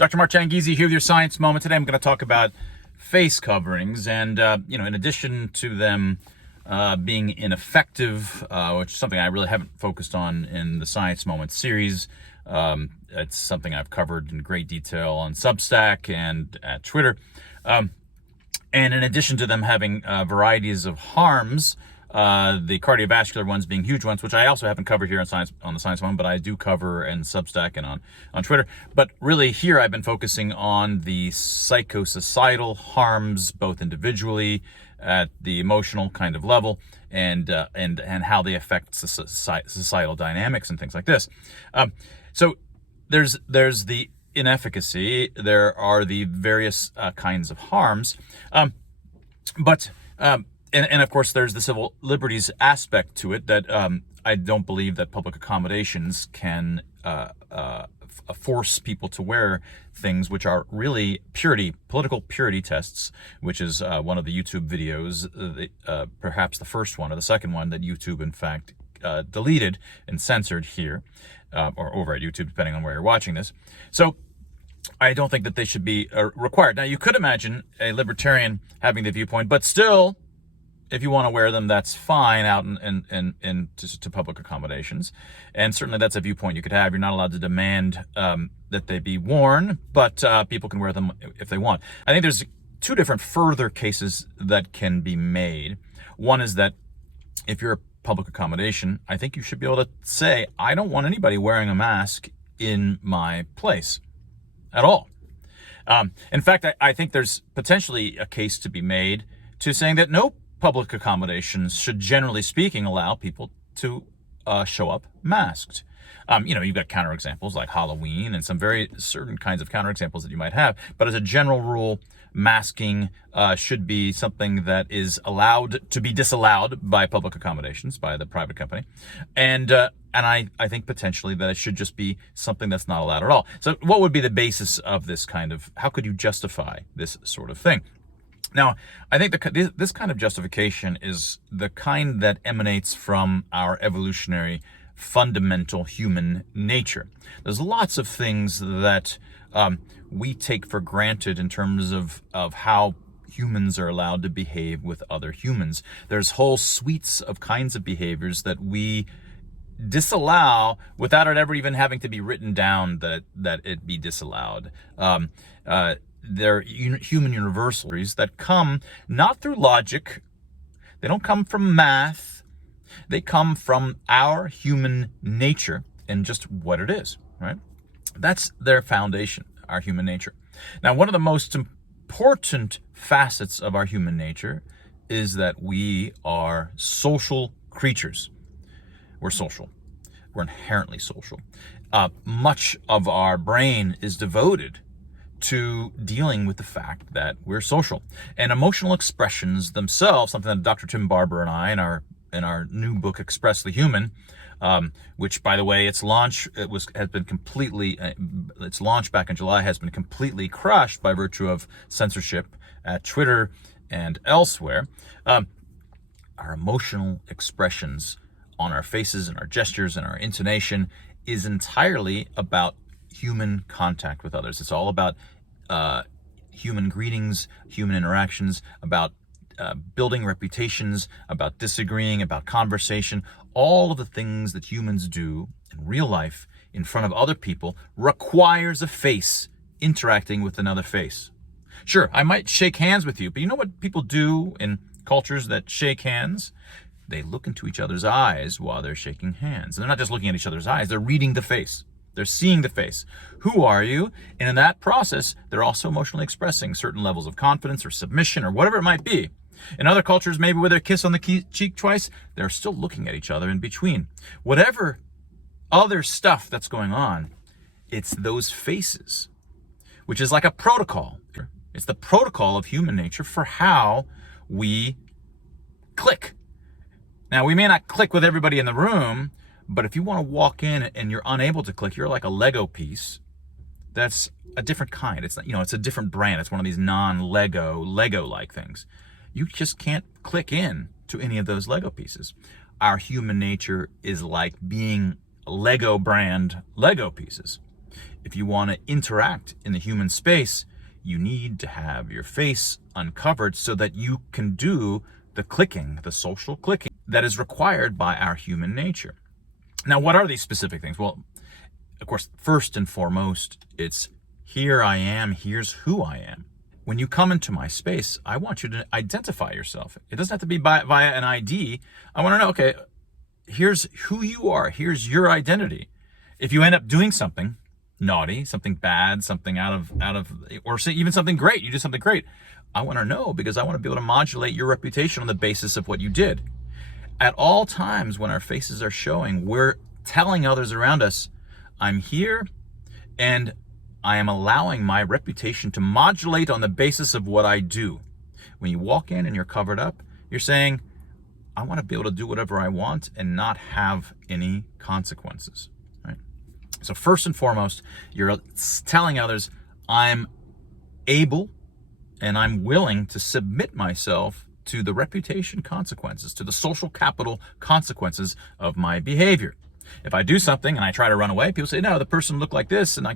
Dr. Mark Changizi here with your Science Moment. Today I'm going to talk about face coverings and, in addition to them being ineffective, which is something I really haven't focused on in the Science Moment series. It's something I've covered in great detail on Substack and at Twitter. And in addition to them having varieties of harms, the cardiovascular ones being huge ones, which I also haven't covered here on the Science Moment, but I do cover in Substack and on Twitter. But really here I've been focusing on the psychosocietal harms, both individually at the emotional kind of level and how they affect societal dynamics and things like this. So there's the inefficacy, there are the various kinds of harms, And of course, there's the civil liberties aspect to it that I don't believe that public accommodations can force people to wear things which are really political purity tests, which is one of the YouTube videos, perhaps the first one or the second one that YouTube, in fact, deleted and censored here, or over at YouTube, depending on where you're watching this. So I don't think that they should be required. Now, you could imagine a libertarian having the viewpoint, but still, if you want to wear them, that's fine out to public accommodations. And certainly that's a viewpoint you could have. You're not allowed to demand that they be worn, but people can wear them if they want. I think there's two different further cases that can be made. One is that if you're a public accommodation, I think you should be able to say, I don't want anybody wearing a mask in my place at all. In fact, I think there's potentially a case to be made to saying that no public accommodations should, generally speaking, allow people to show up masked. You've got counterexamples like Halloween and some very certain kinds of counterexamples that you might have. But as a general rule, masking should be something that is allowed to be disallowed by public accommodations, by the private company. And I think potentially that it should just be something that's not allowed at all. So what would be the basis of this kind of, how could you justify this sort of thing? Now, I think this kind of justification is the kind that emanates from our evolutionary fundamental human nature. There's lots of things that we take for granted in terms of how humans are allowed to behave with other humans. There's whole suites of kinds of behaviors that we disallow without it ever even having to be written down that it be disallowed. They're human universals that come not through logic. They don't come from math. They come from our human nature and just what it is, right? That's their foundation, our human nature. Now, one of the most important facets of our human nature is that we are social creatures. We're social. We're inherently social. Much of our brain is devoted to dealing with the fact that we're social. And emotional expressions themselves, something that Dr. Tim Barber and I in our new book Expressly Human, which, by the way, its launch its launch back in July has been completely crushed by virtue of censorship at Twitter and elsewhere. Our emotional expressions on our faces and our gestures and our intonation is entirely about human contact with others. It's all about human greetings, human interactions, about building reputations, about disagreeing, about conversation. All of the things that humans do in real life in front of other people requires a face interacting with another face. Sure, I might shake hands with you, but you know what people do in cultures that shake hands? They look into each other's eyes while they're shaking hands. And they're not just looking at each other's eyes, they're reading the face. They're seeing the face. Who are you? And in that process, they're also emotionally expressing certain levels of confidence or submission or whatever it might be. In other cultures, maybe with a kiss on the cheek twice, they're still looking at each other in between. Whatever other stuff that's going on, it's those faces, which is like a protocol. It's the protocol of human nature for how we click. Now, we may not click with everybody in the room, but if you want to walk in and you're unable to click, you're like a Lego piece. That's a different kind. It's not, it's a different brand. It's one of these Lego-like things. You just can't click in to any of those Lego pieces. Our human nature is like being Lego brand Lego pieces. If you want to interact in the human space, you need to have your face uncovered so that you can do the clicking, the social clicking that is required by our human nature. Now, what are these specific things? Well, of course, first and foremost, it's here I am, here's who I am. When you come into my space, I want you to identify yourself. It doesn't have to be via an ID. I want to know, okay, here's who you are, here's your identity. If you end up doing something naughty, something bad, something out of, or say even something great, you do something great, I want to know, because I want to be able to modulate your reputation on the basis of what you did. At all times when our faces are showing, we're telling others around us, I'm here and I am allowing my reputation to modulate on the basis of what I do. When you walk in and you're covered up, you're saying, I want to be able to do whatever I want and not have any consequences. Right? So first and foremost, you're telling others, I'm able and I'm willing to submit myself to the reputation consequences, to the social capital consequences of my behavior. If I do something and I try to run away, people say, no, the person looked like this, and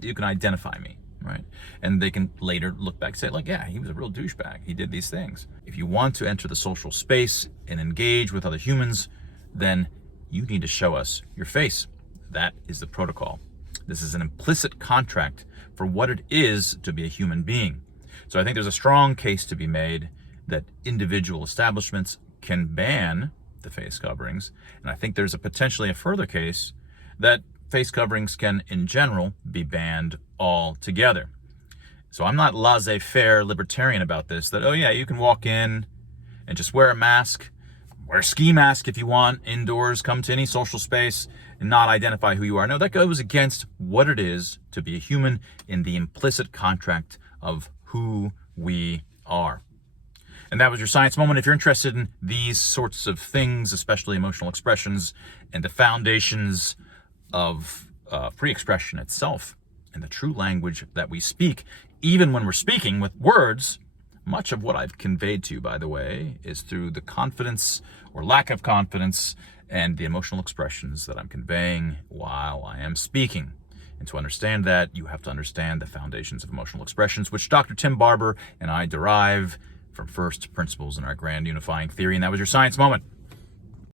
you can identify me, right? And they can later look back and say, like, yeah, he was a real douchebag. He did these things. If you want to enter the social space and engage with other humans, then you need to show us your face. That is the protocol. This is an implicit contract for what it is to be a human being. So I think there's a strong case to be made that individual establishments can ban the face coverings. And I think there's potentially a further case that face coverings can, in general, be banned altogether. So I'm not laissez-faire libertarian about this, that, oh yeah, you can walk in and just wear a mask, wear a ski mask if you want, indoors, come to any social space and not identify who you are. No, that goes against what it is to be a human in the implicit contract of who we are. And that was your science moment. If you're interested in these sorts of things, especially emotional expressions and the foundations of free expression itself and the true language that we speak, even when we're speaking with words, much of what I've conveyed to you, by the way, is through the confidence or lack of confidence and the emotional expressions that I'm conveying while I am speaking. And to understand that, you have to understand the foundations of emotional expressions, which Dr. Tim Barber and I derive from first principles in our grand unifying theory. And that was your science moment.